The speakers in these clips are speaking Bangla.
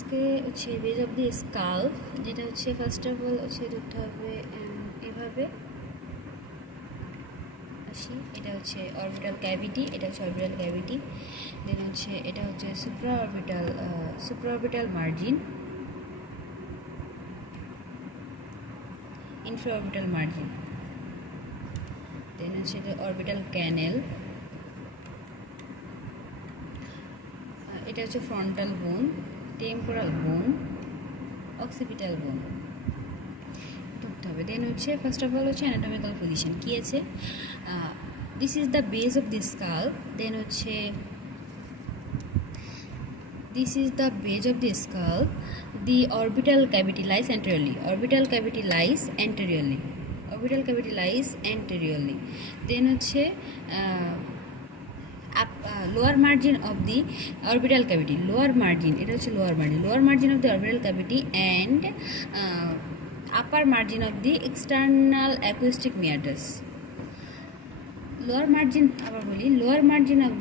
আজকে হচ্ছে বেজ অফ দি স্কাল, যেটা হচ্ছে ফার্স্ট অফ অল হচ্ছে ধরতে হবে এভাবে আসি। এটা হচ্ছে অরবিটাল ক্যাভিটি, এটা হচ্ছে অরবিটাল ক্যাভিটি। দেন হচ্ছে এটা হচ্ছে supra orbital margin, infra orbital margin. Then হচ্ছে এটা অরবিটাল ক্যানেল, এটা হচ্ছে ফ্রন্টাল বোন, টেম্পোরাল বোন, অক্সিপিটাল বোন ধরতে হবে। দেন হচ্ছে ফার্স্ট অফ অল হচ্ছে অ্যানাটমিক্যাল পজিশন কী আছে, this is the base of the skull. Then হচ্ছে this is the base of the skull. The orbital cavity lies anteriorly. Orbital cavity lies anteriorly. Orbital cavity lies anteriorly. Then হচ্ছে lower margin of the orbital cavity. Lower margin, এটা হচ্ছে lower margin. Lower margin of the orbital cavity and upper margin of the external acoustic meatus. Lower margin, আবার বলি, lower margin of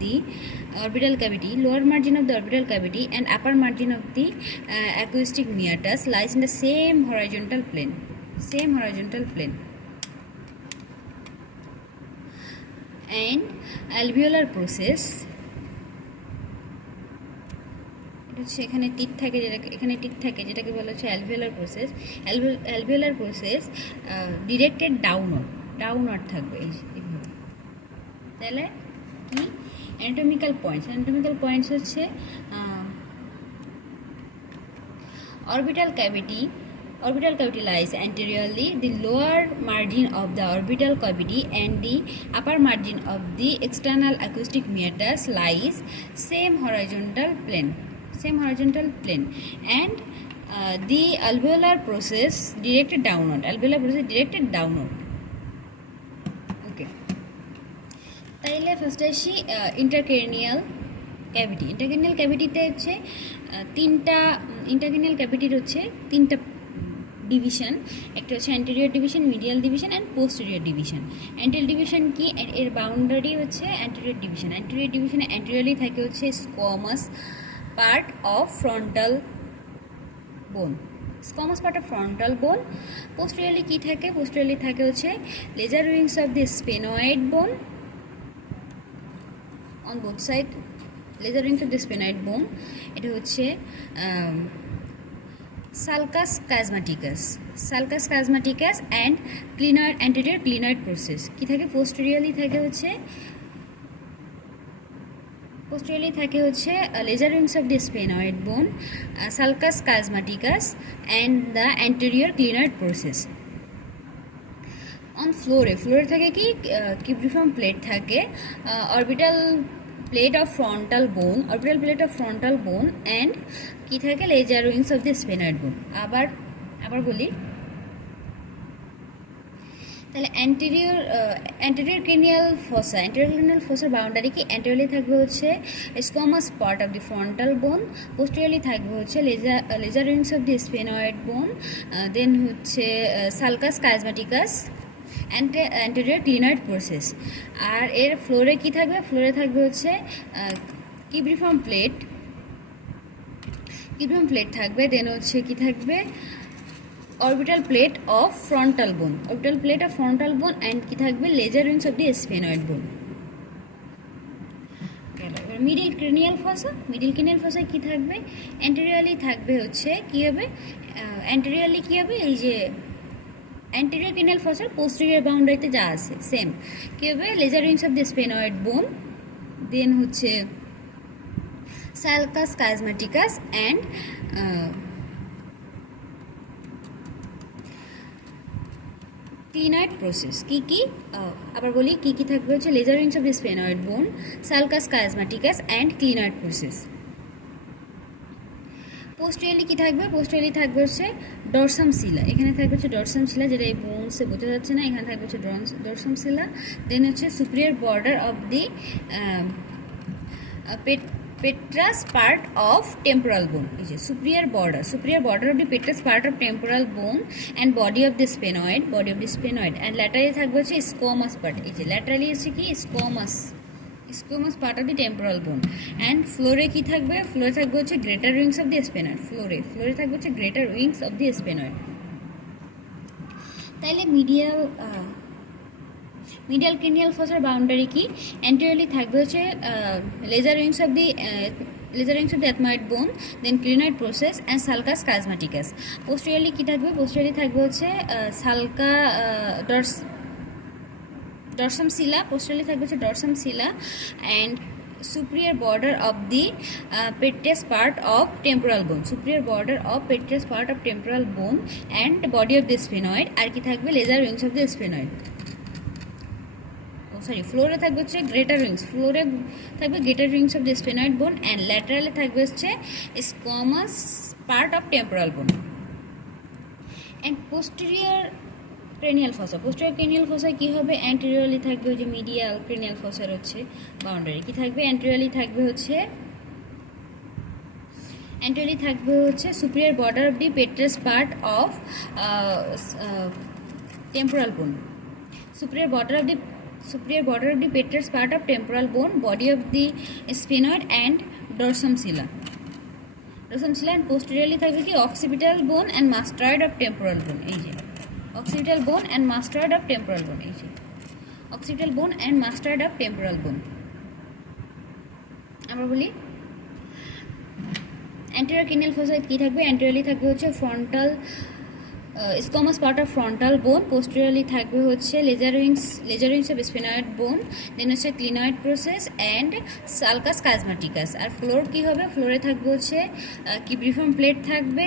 the orbital cavity, lower margin of the orbital cavity and upper margin of the acoustic meatus lies in the same horizontal plane. And alveolar process, এখানে টিক থাকে, যেটাকে বলা হচ্ছে alveolar process. Alveolar process directed downward থাকবে এইভাবে। তাহলে কি অ্যানাটমিক্যাল পয়েন্টস হচ্ছে orbital cavity lies anteriorly. The lower margin of the orbital cavity and the upper margin of the external acoustic meatus lies same horizontal plane. And the alveolar process directed downward. Okay. তাইলে ফার্স্টে আসি ইন্টারক্রেনিয়াল ক্যাভিটিতে হচ্ছে ইন্টারক্রেনিয়াল ক্যাভিটির হচ্ছে তিনটা ডিভিশন। একটা হচ্ছে anterior division, medial division and posterior division. Anterior division কি, এর বাউন্ডারি হচ্ছে অ্যান্টেরিয়র ডিভিশনে অ্যান্টেরিয়রলি থাকে হচ্ছে squamous part of frontal bone. Posteriorly কি থাকে, থাকে হচ্ছে lesser wings of the sphenoid bone on both side, laser wings of the sphenoid bone. এটা হচ্ছে sulcus chiasmaticus and anterior clinoid process। কি থাকে, posteriorly থাকে হচ্ছে laser wings of the sphenoid bone, sulcus chiasmaticus and the anterior clinoid process. On ফ্লোরে থাকে কি কিউবিফর্ম প্লেট থাকে, orbital plate of frontal bone and কি থাকে lesser wings of the sphenoid bone. আবার বলি, তাহলে অ্যান্টেরিয়র ক্রেনিয়াল ফসার বাউন্ডারি কি, অ্যান্টেরিয়রলি থাকবে হচ্ছে squamous part of the frontal bone, posteriorly থাকবে হচ্ছে lesser wings of the sphenoid bone, then হচ্ছে sulcus chiasmaticus anterior clinoid process. আর এর ফ্লোরে কি থাকবে, হচ্ছে কিউবিফর্ম প্লেট থাকবে। দেন হচ্ছে কি থাকবে orbital plate of frontal bone and কি থাকবে lesser wings of the sphenoid bone. Middle cranial fossa কি থাকবে, অ্যান্টেরিয়রলি থাকবে হচ্ছে কি হবে, এই যে অ্যান্টেরিয়র ক্রেনিয়াল ফসার পোস্টেরিয়র বাউন্ডারিতে যা আছে সেম কি হবে, lesser wings of the sphenoid bone, then হচ্ছে sulcus chiasmaticus and clinoid process. আবার বলি কি থাকবে হচ্ছে lesser wings of the sphenoid bone, sulcus chiasmaticus and clinoid process. Posteriorly কি থাকবে, হচ্ছে ডরসাম শিলা। এখানে থাকবে হচ্ছে ডরসাম শিলা, যেটা এই বোনসে বোঝা যাচ্ছে না, এখানে থাকবে হচ্ছে ডরসাম শিলা। দেন হচ্ছে superior border of the petrous part of temporal bone. এই যে superior border of the petrous part of temporal bone and body of the sphenoid and laterally থাকবে হচ্ছে স্কোয়ামাস পার্ট। এই যে ল্যাটারালি হচ্ছে কি squamous squamous part of the temporal bone. And ফ্লোরে কি থাকবে? ফ্লোরে থাকবে হচ্ছে greater wings of the sphenoid. ফ্লোরে থাকবে হচ্ছে greater wings of the sphenoid. তাইলে মিডিয়াল ক্রেনিয়াল ফসার বাউন্ডারি কি? অ্যান্টেরিয়রলি থাকবে হচ্ছে lesser wings of the ethmoid bone, then clinoid process and sulcus chiasmaticus. Posteriorly কি থাকবে? posteriorly থাকবে হচ্ছে sulca dorsum silla. Posteriorly থাকবে হচ্ছে dorsum silla and superior border of the petrous part of temporal bone. Superior border of petrous part of temporal bone and body of the sphenoid. আর কি থাকবে? laser wings of the sphenoid. ফ্লোরে থাকবে হচ্ছে গ্রেটার উইংস। ফ্লোরে থাকবে greater wings of the sphenoid bone and laterally থাকবে হচ্ছে squamous part of temporal bone. And posterior cranial fossa. Posterior cranial fossa কী হবে? অ্যান্টেরিয়রলি থাকবে ওই যে মিডিয়াল ক্রেনিয়াল ফসার হচ্ছে বাউন্ডারি কী থাকবে? অ্যান্টেরিয়রলি থাকবে হচ্ছে superior border of the petrous part of temporal bone. Superior border of the petrous part of temporal bone, body of the sphenoid and dorsum silla. And posteriorly থাকবে কি? occipital bone and mastoid of temporal bone. এই যে occipital bone and mastoid of temporal bone. এই যে occipital bone and mastoid of temporal bone. আমরা বলি anterior cranial fossa কি থাকবে? anteriorly থাকবে হচ্ছে frontal squamous part of frontal bone. Posteriorly থাকবে হচ্ছে lesser wings of sphenoid bone, then হচ্ছে clinoid process and sulcus chiasmaticus. আর ফ্লোর কি হবে? ফ্লোরে থাকবে হচ্ছে কিব্রিফর্ম প্লেট থাকবে,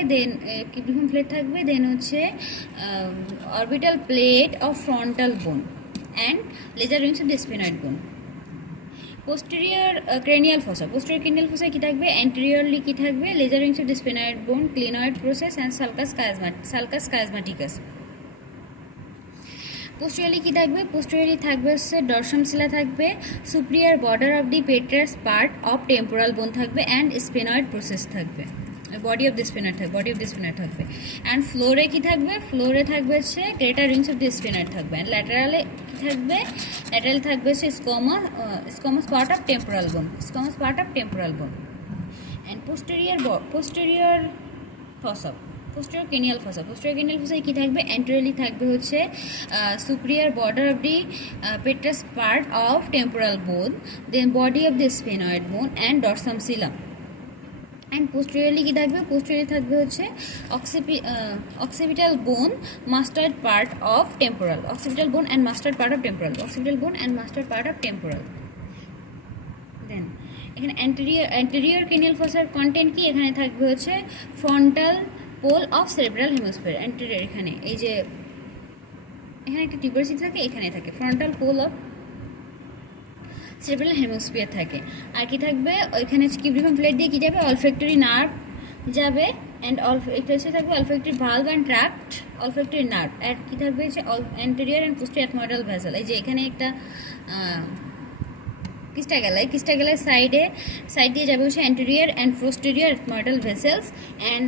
দেন হচ্ছে orbital plate of frontal bone and lesser wings of the sphenoid bone. Posterior cranial fossa. Posterior cranial fossa কি থাকবে? অ্যান্টেরিয়রলি কি থাকবে? Lesser wings of the sphenoid bone, clinoid process and sulcus chiasmaticus. Posteriorly কি থাকবে? পোস্টেরিয়রলি থাকবে হচ্ছে ডরসাম সিলা থাকবে, superior border of the petrous part of temporal bone থাকবে অ্যান্ড স্পেনয়েড প্রসেস থাকবে, বডি অফ দ্য স্পেনয়েড থাকবে। অ্যান্ড ফ্লোরে কি থাকবে? ফ্লোরে থাকবে হচ্ছে greater wings of the sphenoid থাকবে। অ্যান্ড ল্যাটারালে কি থাকবে? ল্যাটারাল থাকবে হচ্ছে squamous part of temporal bone. And posterior fossa. Posterior cranial fossa কি থাকবে? অ্যান্টেরিয়রলি থাকবে হচ্ছে superior border of the petrous part of temporal bone, then body of the sphenoid bone and dorsum sella. And posteriorly কি থাকবে? পোস্টেরিয়রলি থাকবে হচ্ছে occipital bone mastoid part of temporal. দেন এখানে anterior cranial fossa কন্টেন্ট কি? এখানে থাকবে হচ্ছে frontal pole of cerebral hemisphere. Anterior এখানে এই যে এখানে একটা টিউবারসি থাকে, এখানে থাকে frontal pole of cerebral hemisphere থাকে। আর কি থাকবে? ওইখানে কিব্রিফর্ম প্লেট দিয়ে কি যাবে? অলফ্যাক্টরি নার্ভ যাবে অ্যান্ড এটা থাকবে অলফ্যাক্টরি ভালভ অ্যান্ড ট্র্যাক্ট, অলফ্যাক্টরি নার্ভ। আর কি থাকবে? হচ্ছে anterior and posterior ethmoidal vessel. এই যে এখানে একটা কিস্টাগ্যালাই সাইড দিয়ে যাবে হচ্ছে anterior and posterior ethmoidal vessels and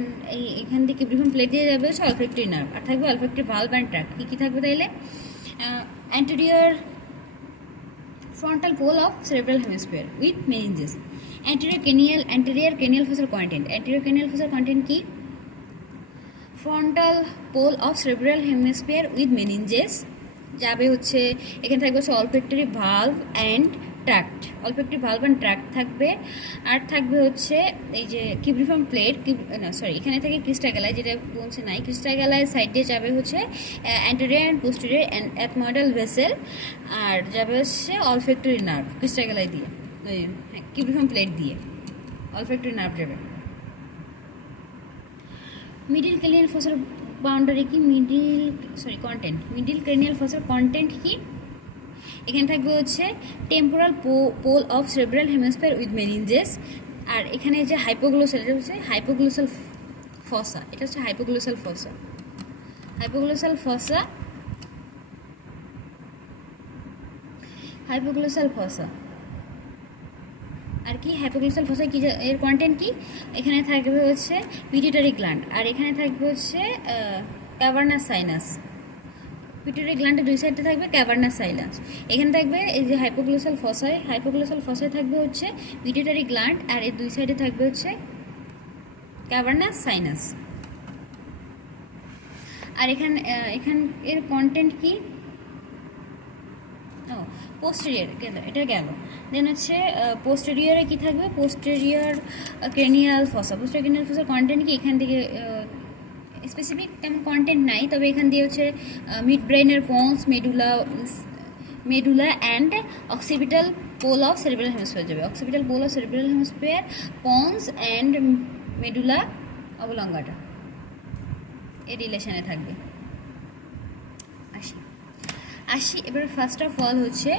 এখান থেকে কিব্রিফর্ম প্লেট দিয়ে যাবে হচ্ছে অলফ্যাক্টরি নার্ভ। আর থাকবে অলফ্যাক্টরি ভালভ অ্যান্ড ট্র্যাক্ট। কী থাকবে তাইলে? Anterior frontal pole of cerebral hemisphere with meninges. Anterior cranial fossa content কি? frontal pole of cerebral hemisphere with meninges যাবে হচ্ছে এখানে থাকবে হচ্ছে olfactory valve and tract, থাকবে। আর থাকবে হচ্ছে এই যে কিব্রিফর্ম প্লেট, এখানে থাকে ক্রিস্টাগ্যালাই, যেটা বলছে নাই। ক্রিস্টাগ্যালাই সাইড দিয়ে যাবে হচ্ছে anterior and posterior ethmoidal vessel, আর যাবে হচ্ছে অলফ্যাক্টরি নার্ভ ক্রিস্টাগ্যালাই দিয়ে, কিব্রিফর্ম প্লেট দিয়ে অলফ্যাক্টরি নার্ভ যাবে। মিডিল ক্রেনিয়াল ফসার বাউন্ডারি কি? মিডিল ক্রেনিয়াল ফসার কন্টেন্ট কি? এখানে থাকবে হচ্ছে temporal pole of cerebral hemisphere with meninges. আর এখানে যে হাইপোগ্লোসাল, এটা হচ্ছে হাইপোগ্লোসাল ফসা। আর কি হাইপোগ্লোসাল ফসা কি? এর কন্টেন্ট কি? এখানে থাকবে হচ্ছে পিটিউটারি গ্ল্যান্ড, আর এখানে থাকবে হচ্ছে ক্যাভার্নাস সাইনাস। পিটুইটারি গ্ল্যান্ডের দুই সাইডে থাকবে ক্যাভার্নাস সাইনাস। এখানে থাকবে এই যে হাইপোগ্লোসাল ফসাই থাকবে হচ্ছে পিটুইটারি গ্ল্যান্ড, আর এর দুই সাইডে থাকবে হচ্ছে ক্যাভার্নাস সাইনাস। আর এখান এর কন্টেন্ট কি, ও পোস্টেরিয়র গেল, এটা গেল। দেন হচ্ছে পোস্টেরিয়রে কি থাকবে, পোস্টেরিয়র ক্রেনিয়াল ফসার কন্টেন্ট কি, এখান থেকে স্পেসিফিক তেমন কন্টেন্ট নাই, তবে এখান দিয়ে হচ্ছে মিড ব্রেনের pons, medulla and occipital pole of cerebral hemisphere যাবে। Occipital pole of cerebral hemisphere, pons and medulla oblongata এই রিলেশনে থাকবে। আসি এবার ফার্স্ট অফ অল হচ্ছে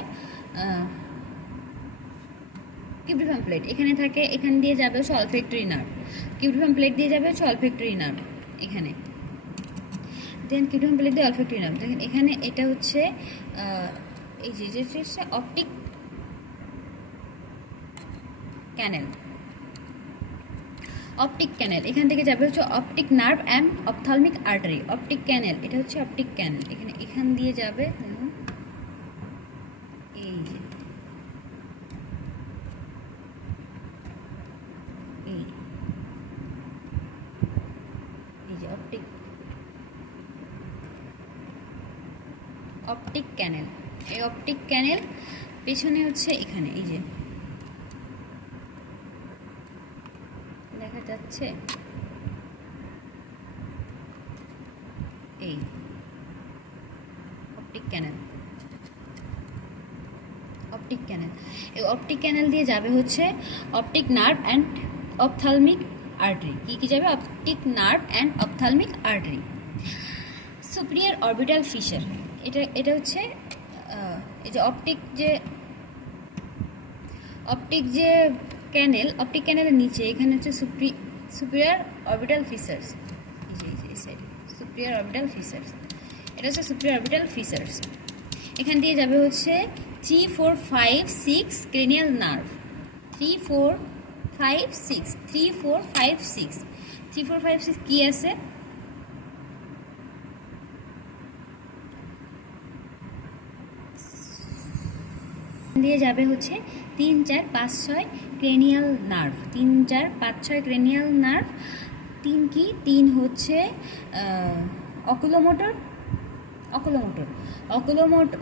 কিউবিফার্ম প্লেট এখানে থাকে, এখান দিয়ে যাবে হচ্ছে অলফ্যাক্টরি নার্ভ, কিউবিফার্ম প্লেট দিয়ে যাবে হচ্ছে অলফ্যাক্টরি নার্ভ এখানে। দেন কিউবিফার্ম প্লেট দিয়ে অলফ্যাক্টরি নার্ভ, দেখেন এখানে এটা হচ্ছে এই যে হচ্ছে অপটিক ক্যানেল, এখান থেকে যাবে হচ্ছে optic nerve and ophthalmic artery. Optic canal, এটা হচ্ছে অপটিক ক্যানেল, এখান দিয়ে যাবে এই যে অপটিক ক্যানেল, এই অপটিক ক্যানেল পেছনে হচ্ছে এখানে এই যে দেখা যাচ্ছে এই অপটিক ক্যানেল, এই অপটিক ক্যানেল দিয়ে যাবে হচ্ছে optic nerve and ophthalmic artery. কি যাবে, optic nerve and ophthalmic artery. Superior orbital fissure, এটা হচ্ছে এই যে অপটিক ক্যানেলের নিচে এখানে হচ্ছে সুপিরিয়র অরবিটাল ফিশার্স, এই সাইডে সুপিরিয়র অরবিটাল ফিশার্স, এটা হচ্ছে সুপিরিয়র অরবিটাল ফিশার্স। এখান দিয়ে যাবে হচ্ছে 3, 4, 5, 6 ক্রেনিয়াল নার্ভ, 3, 4, 5, 6 কি আছে, দিয়ে যাবে হচ্ছে 3, 4, 5, 6 ক্রেনিয়াল নার্ভ, 3, 4, 5, 6 ক্রেনিয়াল নার্ভ। 3 হচ্ছে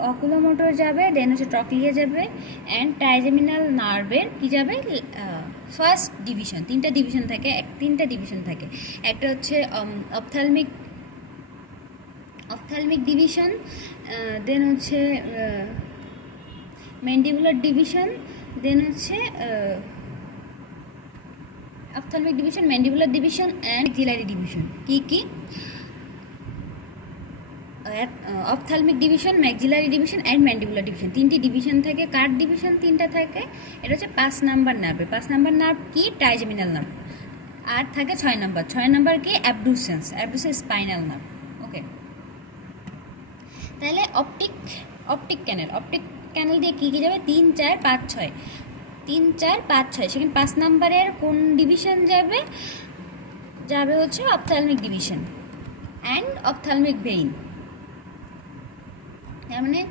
অকুলোমোটর যাবে, দেন হচ্ছে ট্রক্লিয়া যাবে, অ্যান্ড ট্রাইজেমিনাল নার্ভের কি যাবে ফার্স্ট ডিভিশন। তিনটা ডিভিশন থাকে, একটা হচ্ছে অপথ্যালমিক ডিভিশন, দেন হচ্ছে ম্যান্ডিবুলার ডিভিশন, দেন হচ্ছে ophthalmic division, mandibular division and maxillary division. কি ophthalmic division, maxillary division and mandibular division, তিনটি ডিভিশন থাকে। কার ডিভিশন তিনটা থাকে, এটা হচ্ছে 5 নাম্বার নার্ভে। 5 নাম্বার নার্ভ কি, ট্রাইজেমিনাল নার্ভ। আর থাকে 6 নাম্বার কি, অ্যাবডুসেন্স স্পাইনাল নার্ভ। ওকে, তাহলে অপটিক ক্যানেল দিয়ে কি যাবে, 3, 4, 5, 6, 3, 4, 5, 6। সেখানে 5 নাম্বারের কোন ডিভিশন যাবে হচ্ছে ophthalmic division and ophthalmic vein. তার মানে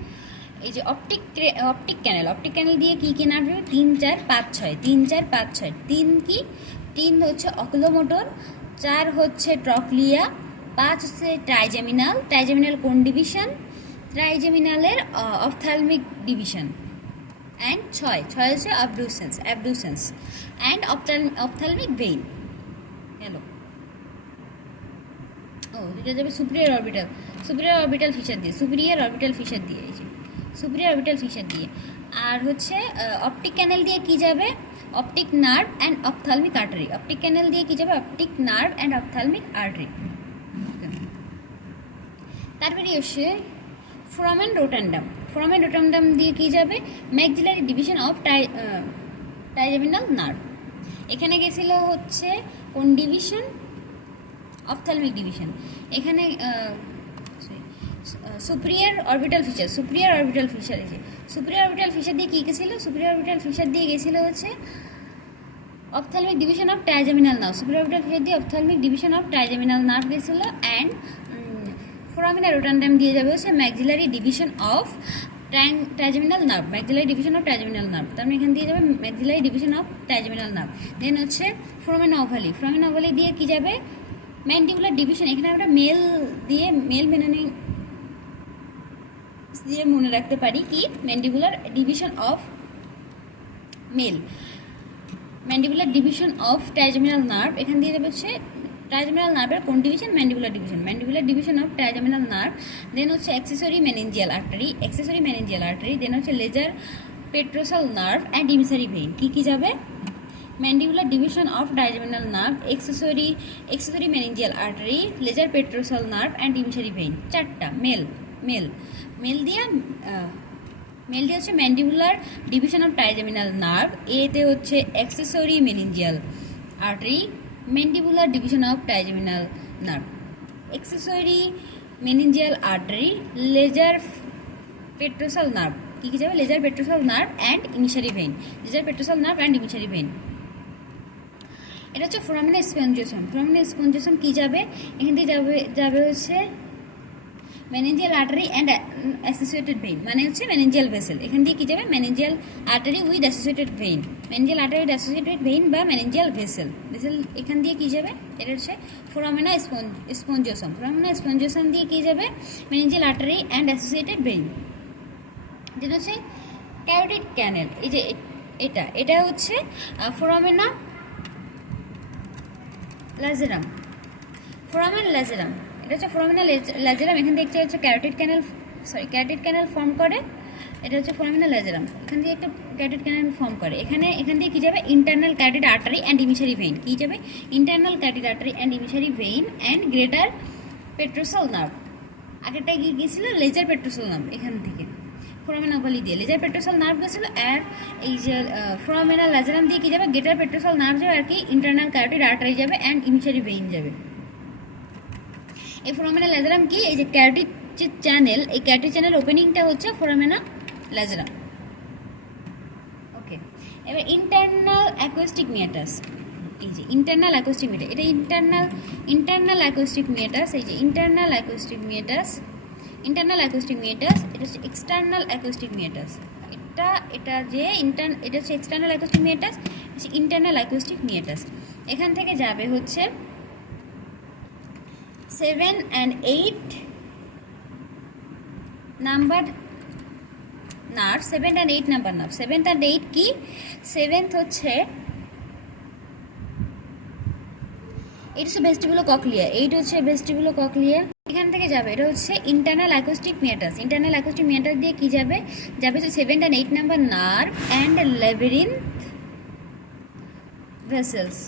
এই যে অপটিক ক্যানেল দিয়ে কি নার্ভ যাবে, 3, 4, 5, 6, 3, 4, 5, 6। 3 হচ্ছে অকুলোমোটর, 4 হচ্ছে ট্রক্লিয়া, 5 হচ্ছে ট্রাইজেমিনাল কোন ডিভিশন, ট্রাইজেমিনালের অপথ্যালমিক ডিভিশন, অ্যান্ড 6 হচ্ছে abducens and ophthalmic vein. Hello, যেটা যাবে সুপিরিয়র অরবিটাল ফিশার দিয়ে, আর হচ্ছে অপটিক ক্যানেল দিয়ে কি যাবে, optic nerve and ophthalmic artery. Optic canal দিয়ে কি যাবে, optic nerve and ophthalmic artery. তারপরে হচ্ছে ফোরামেন রোটান্ডাম দিয়ে কি যাবে, maxillary division of trigeminal nerve. এখানে গেছিল হচ্ছে কোন ডিভিশন, অপথ্যালমিক ডিভিশন। এখানে সুপিরিয়র অরবিটাল ফিশার দিয়ে কি গেছিল, সুপিরিয়র অরবিটাল ফিশার দিয়ে গেছিল হচ্ছে ophthalmic division of trigeminal nerve. Superior orbital fissure দিয়ে ophthalmic division of trigeminal nerve গেছিল, অ্যান্ড ফোরামিনা রোটান্ডাম দিয়ে যাবে হচ্ছে maxillary division of trigeminal nerve, maxillary division of trigeminal nerve, তার মানে এখান দিয়ে যাবে maxillary division of trigeminal nerve. Then হচ্ছে ফোরামিনা ওভালি, ফোরামিনা ওভালি দিয়ে কি যাবে ম্যান্ডিবুলার ডিভিশন, এখানে আমরা মেল দিয়ে মেল মেনানি দিয়ে মনে রাখতে পারি কি mandibular division of male, mandibular division of trigeminal nerve, এখান দিয়ে যাবে হচ্ছে ট্রাইজেমিনাল নার্ভের কোন division, mandibular division, mandibular division of trigeminal nerve. Then হচ্ছে accessory meningeal artery, accessory meningeal artery. Then হচ্ছে lesser petrosal nerve and emissary vein, কি যাবে mandibular division of trigeminal nerve, accessory meningeal artery, lesser petrosal nerve and emissary vein, চারটা মেল মেল মেল দিয়ে হচ্ছে mandibular division of trigeminal nerve, এতে হচ্ছে accessory meningeal artery, mandibular division of trigeminal nerve, accessory meningeal artery, lesser petrosal nerve, কি যাবে lesser petrosal nerve and emissary vein, lesser petrosal nerve and emissary vein. এটা হচ্ছে ফোরামিনা স্পঞ্জিওসাম, ফোরামিনা স্পঞ্জিওসাম কি যাবে এখান থেকে যাবে হচ্ছে meningeal artery and associated vein, মানে হচ্ছে মেনিনজিয়াল ভেসেল, এখান দিয়ে কি যাবে meningeal artery with associated vein, meningeal artery with associated vein বা মেনিনজিয়াল ভেসেল, এখান দিয়ে কি যাবে এটা হচ্ছে ফোরামিনা স্পঞ্জিওসাম, ফোরামিনা স্পঞ্জিওসাম দিয়ে কি যাবে meningeal artery and associated vein. যেটা হচ্ছে ক্যারোটিড ক্যানেল, এই যে এটা হচ্ছে ফোরামিনা ল্যাজেরাম, ফোরামেন ল্যাজেরাম, এটা হচ্ছে ফোরামিনা ল্যাজেরাম, এখান থেকে হচ্ছে ক্যারোটিড ক্যানেল ফর্ম করে, এটা হচ্ছে ফোরামিনা ল্যাজেরাম, এখান দিয়ে একটা ক্যারোটিড ক্যানেল ফর্ম করে, এখান দিয়ে কি যাবে internal carotid artery and emissary vein, কি যাবে internal carotid artery and emissary vein and greater petrosal nerve, আগেরটা গিয়েছিল লেজার পেট্রোসাল নার্ভ, এখান থেকে ফোরামিনা ওভালি দিয়ে লেজার পেট্রোসাল নার্ভ গেছিলো, আর এই যে ফোরামিনা ল্যাজেরাম দিয়ে কি যাবে গ্রেটার পেট্রোসাল নার্ভ যাবে আর কি ইন্টারনাল ক্যারোটিড আর্টারি যাবে অ্যান্ড ইমিসারি ভেইন যাবে। এই ফোরামিনা ল্যাজেরাম কি এই যে ক্যারোটিড যে চ্যানেল, এই ক্যারোটিড চ্যানেল ওপেনিংটা হচ্ছে ফোরামিনা ল্যাজেরাম। ওকে, এবার ইন্টারনাল অ্যাকোস্টিক মিয়াটাস, এই যে ইন্টারনাল অ্যাকোস্টিক মিয়াটাস, এটা ইন্টারনাল অ্যাকোস্টিক মিয়াটাস, এই যে ইন্টারনাল অ্যাকোস্টিক মিয়াটাস, এটা হচ্ছে এক্সটার্নাল অ্যাকোস্টিক মিয়াটাস, এটা হচ্ছে এক্সটার্নাল অ্যাকোস্টিক মিয়াটাস, ইন্টারনাল অ্যাকোস্টিক মিয়াটাস। এখান থেকে যাবে হচ্ছে 7 and 8 number nerve, 7 and 8 number nerve, 7th and 8 কি 7th হচ্ছে এটা হচ্ছে ভেস্টিবুলো ককলিয়া, 8 হচ্ছে ভেস্টিবুলো ককলিয়া, এখান থেকে যাবে এটা হচ্ছে ইন্টারনাল অ্যাকোস্টিক মিয়াটাস, ইন্টারনাল অ্যাকোস্টিক মিয়াটাস দিয়ে কি যাবে হচ্ছে 7th and 8 number nerve and labyrinth vessels,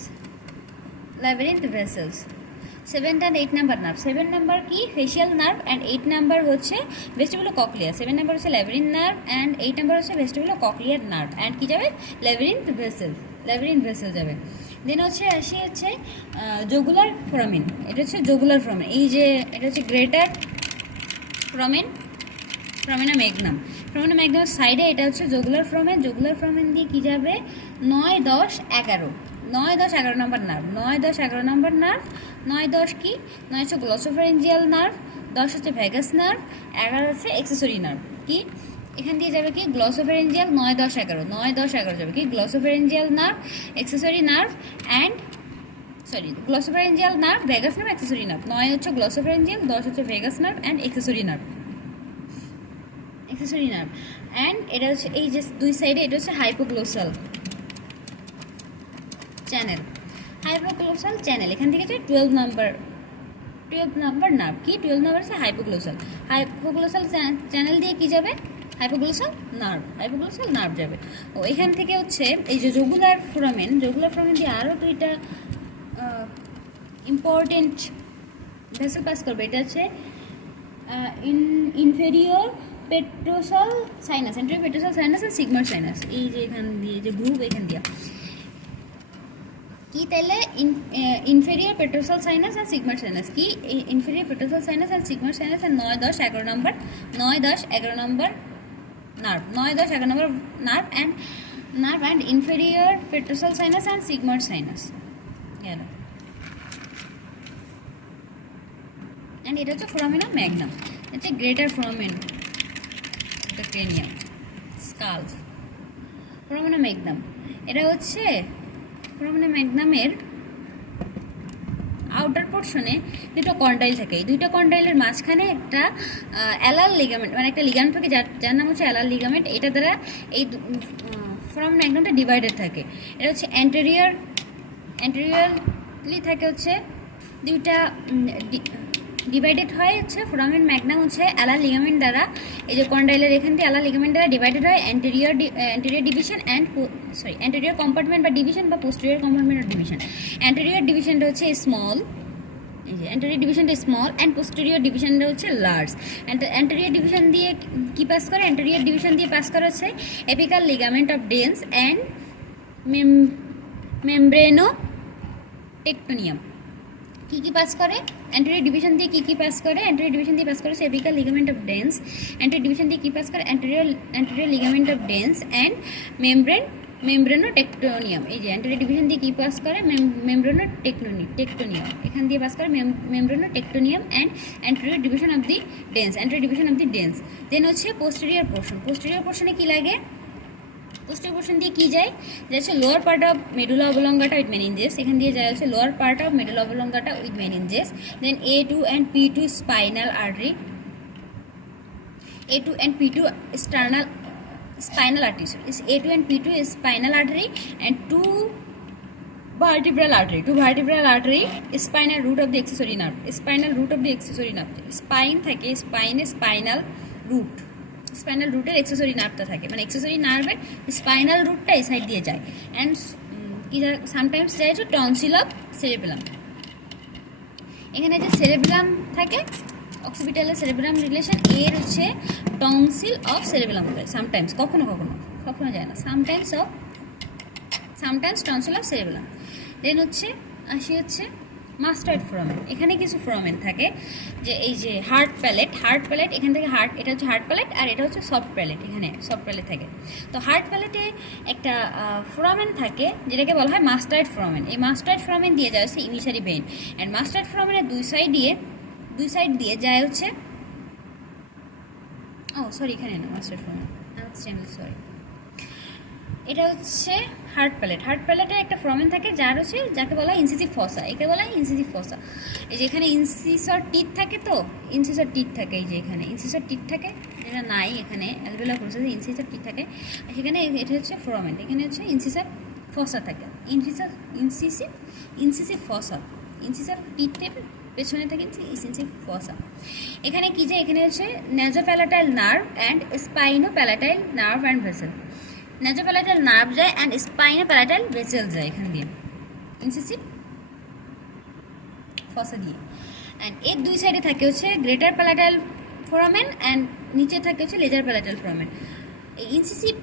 7th and 8 number nerve, 7 number কি ফেশিয়াল নার্ভ অ্যান্ড 8 নাম্বার হচ্ছে ভেস্টিবুলো ককলিয়া, 7 নাম্বার হচ্ছে ল্যাবিরিন্থ নার্ভ অ্যান্ড 8 নাম্বার হচ্ছে ভেস্টিবুলো ককলিয়ার নার্ভ অ্যান্ড কি যাবে ল্যাবিরিন্থ ভেসেল যাবে। দেন হচ্ছে জগুলার ফোরামিন, এটা হচ্ছে জগুলার ফোরামিন, এই যে এটা হচ্ছে গ্রেটার ফোরামিনা ম্যাগনামের সাইডে এটা হচ্ছে জগুলার ফোরামিন দিয়ে কি যাবে 9, 10, 11 নাম্বার নার্ভ, 9, 10, 11 নাম্বার নার্ভ, 9, 10 কি 9 হচ্ছে গ্লসোফারেঞ্জিয়াল নার্ভ, 10 হচ্ছে ভ্যাগাস নার্ভ, 11 হচ্ছে অ্যাক্সেসরি নার্ভ, কি এখান দিয়ে যাবে কি গ্লসোফারেঞ্জিয়াল 9, 10, 11 যাবে কি glossopharyngeal nerve, accessory nerve and glossopharyngeal nerve, vagus nerve, accessory nerve, 9 হচ্ছে গ্লসোফারেঞ্জিয়াল, 10 হচ্ছে vagus nerve and accessory nerve and এটা হচ্ছে এই যে দুই সাইডে এটা হচ্ছে হাইপোগ্লোসাল চ্যানেল, এখান থেকে হচ্ছে 12 নাম্বার নার্ভ, কি 12 নাম্বার হচ্ছে হাইপোগ্লোসাল চ্যানেল দিয়ে কি যাবে হাইপোগ্লোসাল নার্ভ যাবে। ও এখান থেকে হচ্ছে এই যে জগুলার ফোরামিন দিয়ে আরও দুইটা ইম্পর্টেন্ট ভেসেল পাস করবে, এটা হচ্ছে inferior petrosal sinus, anterior পেট্রোসাল sinus আর সিগমার সাইনাস, এই যে এখান দিয়ে যে গ্রুপ এখান দিয়ে কি তাহলে ইনফেরিয়র পেট্রোসাল সাইনাস আর সিগমার সাইনাস, কি ইনফেরিয়র পেট্রোসাল সাইনাস আর সিগমার সাইনাস আর 9, 10, 11 number nerve, 9, 10, 11 number nerve and inferior petrosal sinus and sigmoid sinus, এটা হচ্ছে ফোরামেনা ম্যাগনাম, হচ্ছে greater foramen cranium skulls. Foramen magnum এটা হচ্ছে ফোরামেনা ম্যাগনামের আউটার পোর্শনে দুটো কন্ডাইল থাকে। এই দুইটা কন্ডাইলের মাঝখানে একটা অ্যালাল লিগামেন্ট, মানে একটা লিগামেন্ট থাকে যার নাম হচ্ছে অ্যালাল লিগামেন্ট। এটা দ্বারা এই ফোরামেনা ম্যাগনামটা ডিভাইডেড থাকে। এটা হচ্ছে অ্যান্টেরিয়রলি থাকে হচ্ছে দুইটা ডিভাইডেড হয় হচ্ছে ফোরামেন ম্যাগনাম হচ্ছে অ্যালাল লিগামেন্ট দ্বারা, এই যে কন্ডাইলের এখান থেকে অ্যালাল লিগামেন্ট দ্বারা ডিভাইডেড হয় anterior division and anterior compartment বা ডিভিশন বা posterior compartment of division. Anterior ডিভিশনটা হচ্ছে স্মল, এই যে অ্যান্টেরিয়র ডিভিশনটা স্মল অ্যান্ড পোস্টেরিয়র ডিভিশনটা হচ্ছে লার্জ। অ্যান্টেরিয়র ডিভিশন দিয়ে কি পাস করে? অ্যান্টেরিয়র ডিভিশন দিয়ে পাস করা হচ্ছে apical ligament of dens and membrana tectoria. কি পাস করে? অ্যান্টেরিয়র ডিভিশন দিয়ে কি পাস করে? অ্যান্টেরিয়র ডিভিশন দিয়ে পাস করে apical ligament of dens. Anterior division দিয়ে কি পাস করে? Anterior ligament of dens and membrana tectoria. এই যে অ্যান্টেরিয়র ডিভিশন দিয়ে কি পাস করে? মেমব্রেনো টেকটোনিয়াম। এখান দিয়ে পাস করে membrana tectoria and anterior division of the dens, anterior division of the dens. Then হচ্ছে পোস্টেরিয়র পোর্শন। পোস্টেরিয়র পোর্শনে কি লাগে? পোস্টেরিয়র পোর্শন দিয়ে কি যায়? যাচ্ছে lower part of medulla oblongata with meninges. এখান দিয়ে যায় হচ্ছে lower part of medulla oblongata with meninges. Then A2 and P2 spinal artery, A2 and P2 spinal arteries. Is A2 and P2 is spinal artery and two vertebral artery is spinal root of the accessory nerve. Spinal root of the accessory nerve. Spine থাকে, spine spinal root. স্পাইনাল রুটের এক্সেসরি নার্ভটা থাকে, মানে এক্সেসরি নার্ভের স্পাইনাল রুটটা এই সাইড দিয়ে যায়। অ্যান্ড কি যায়? সামটাইমস যায় হচ্ছে টনসিল অফ সেরেবেলাম। এখানে যে সেরেবেলাম থাকে, অক্সিপিটালের সেরেবেলাম রিলেশন, এর হচ্ছে টনসিল অফ সেরেবেলাম যায় সামটাইমস, কখনো সবসময় যায় না, সামটাইমস টনসিল অফ সেরেবেলাম। দেন হচ্ছে আসি হচ্ছে মাস্টার্ড ফোরামেন। এখানে কিছু ফোরামেন থাকে, যে এই যে হার্ড প্যালেট এখান থেকে এটা হচ্ছে হার্ড প্যালেট আর এটা হচ্ছে সফট প্যালেট। এখানে সফট প্যালেট থাকে। তো হার্ড প্যালেটে একটা ফোরামেন থাকে যেটাকে বলা হয় মাস্টার্ড ফোরামেন। এই মাস্টার্ড ফোরামেন দিয়ে যায় হচ্ছে ইমিসারি ভেইন। অ্যান্ড মাস্টার্ড ফোরামেনের দুই সাইড দিয়ে যায় হচ্ছে এখানে না মাস্টার্ড ফোরামেন, সরি, এটা হচ্ছে হার্ড প্যালেটের একটা ফোরামেন থাকে যাকে বলা হয় ইনসিসিভ ফসা। একে বলা হয় ইনসিসিভ ফসা। এই যে এখানে ইনসিসর টিথ থাকে, তো ইনসিসর টিথ থাকে, এই যে এখানে ইনসিসর টিথ থাকে, যেটা নাই এখানে অ্যালভেওলার প্রসেসে ইনসিসর টিথ থাকে, সেখানে এটা হচ্ছে ফোরামেন। এখানে হচ্ছে ইনসিসর ফসা থাকে, ইনসিসিভ ফসা, ইনসিসর টিথের পেছনে থাকে ইনসিসিভ ফসা। এখানে কি যায়? এখানে হচ্ছে nasopalatine nerve and sphenopalatine nerve and vessel. Nasopalatine nerve যায় অ্যান্ড স্পাইনোপ্যালাটাইল ভেসেল যায় এখান দিয়ে ইনসিসিভ ফসা দিয়ে। অ্যান্ড এর দুই সাইডে থাকে হচ্ছে গ্রেটার প্যালাটাইল ফোরামেন অ্যান্ড নিচে থাকে হচ্ছে লেজার প্যালাটাইল ফোরামেন। এই ইনসিসিভ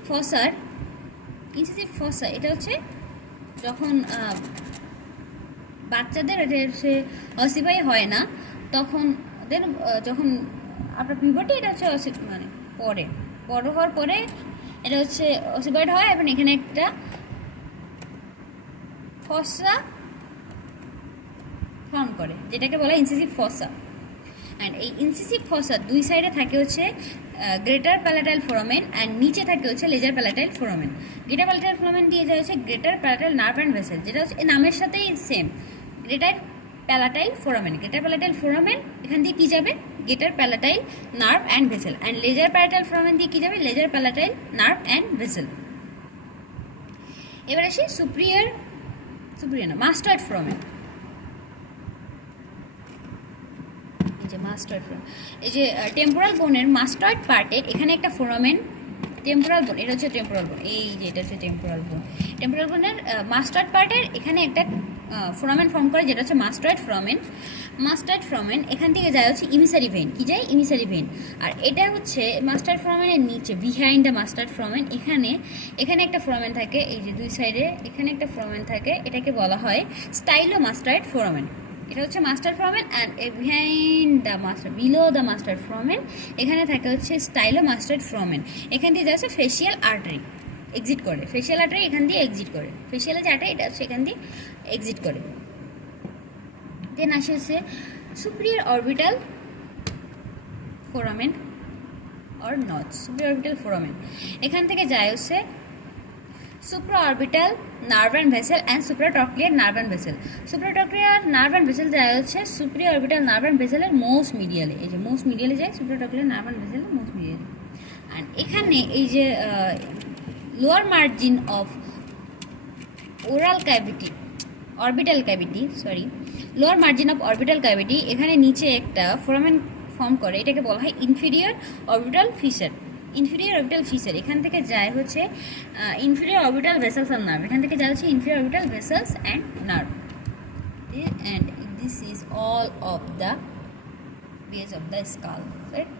ফসা এটা হচ্ছে যখন বাচ্চাদের এটা হচ্ছে অসিফাই হয় না, তখন যখন আপনার পিউবার্টি, এটা হচ্ছে মানে বড় হওয়ার পরে এটা হচ্ছে অসিফাইড হয় এবং এখানে একটা ফসা ফর্ম করে, যেটাকে বলা হয় ইনসিসিভ ফসা। অ্যান্ড এই ইনসিসিভ ফসা দুই সাইডে থাকে হচ্ছে গ্রেটার প্যালাটাইল ফোরামেন অ্যান্ড নিচে থাকে হচ্ছে laser palatine foramen. Greater প্যালাটাইল foramen দিয়ে যায় হচ্ছে greater palatine nerve and vessel, যেটা হচ্ছে এই নামের সাথেই সেম, গ্রেটার প্যালাটাইল ফোরামেন। এখান দিয়ে কি যাবে? Greater palatine nerve and vessel. And lesser palatine foramen দিয়ে কি যাবে? Lesser palatine nerve and vessel. এবার আসি সুপ্রিয়র না মাস্টার্ড ফোরামেন। এই যে টেম্পোরাল বোনের মাস্টার্ড পার্টের এখানে একটা ফোরামেন, টেম্পোরাল বোন, এটা হচ্ছে টেম্পোরাল বোন, এই যে এটা হচ্ছে টেম্পোরাল বোনের মাস্টার্ড পার্টের এখানে একটা ফোরামেন ফর্ম করে, যেটা হচ্ছে মাস্টার্ড ফোরামেন। এখান থেকে যায় হচ্ছে ইমিসারি ভেইন। কি যায়? ইমিসারি ভেইন। আর এটা হচ্ছে মাস্টার্ড ফোরামেনের নিচে, বিহাইন্ড দ্য মাস্টার্ড ফোরামেন, এখানে একটা ফোরামেন থাকে, এই যে দুই সাইডে এখানে একটা ফোরামেন থাকে, এটাকে বলা হয় স্টাইলো মাস্টার্ড ফোরামেন। এটা হচ্ছে mustard foramen and below the mustard foramen এখানে থাকে হচ্ছে স্টাইলো মাস্টার্ড ফোরামেন। এখান দিয়ে যাচ্ছে ফেশিয়াল আর্টারি এক্সিট করে, ফেশিয়াল আর্টারি এখান দিয়ে এক্সিট করে, ফেশিয়ালের যে আর্টারি এটা হচ্ছে এখান দিয়ে এক্সিট করে। দেন আসে হচ্ছে superior orbital foramen or notch, supra orbital foramen. এখান থেকে যায় হচ্ছে supraorbital nerve and vessel and supratrochlear nerve and vessel. Supratrochlear nerve and vessel যায় হচ্ছে supraorbital nerve and vessel এর মোস্ট মিডিয়ালে, এই যে মোস্ট মিডিয়ালে যায় supratrochlear nerve and vessel এর মোস্ট মিডিয়ালে। অ্যান্ড এখানে এই যে lower margin of oral cavity, orbital cavity, sorry, lower margin of orbital cavity, এখানে নিচে একটা ফোরামেন ফর্ম করে, এটাকে বলা হয় inferior orbital fissure. Inferior orbital fissure এখান থেকে যায় হচ্ছে inferior orbital vessels and nerve, এখান থেকে যায় হচ্ছে inferior orbital vessels and nerve. And this is all of the base of the skull, right.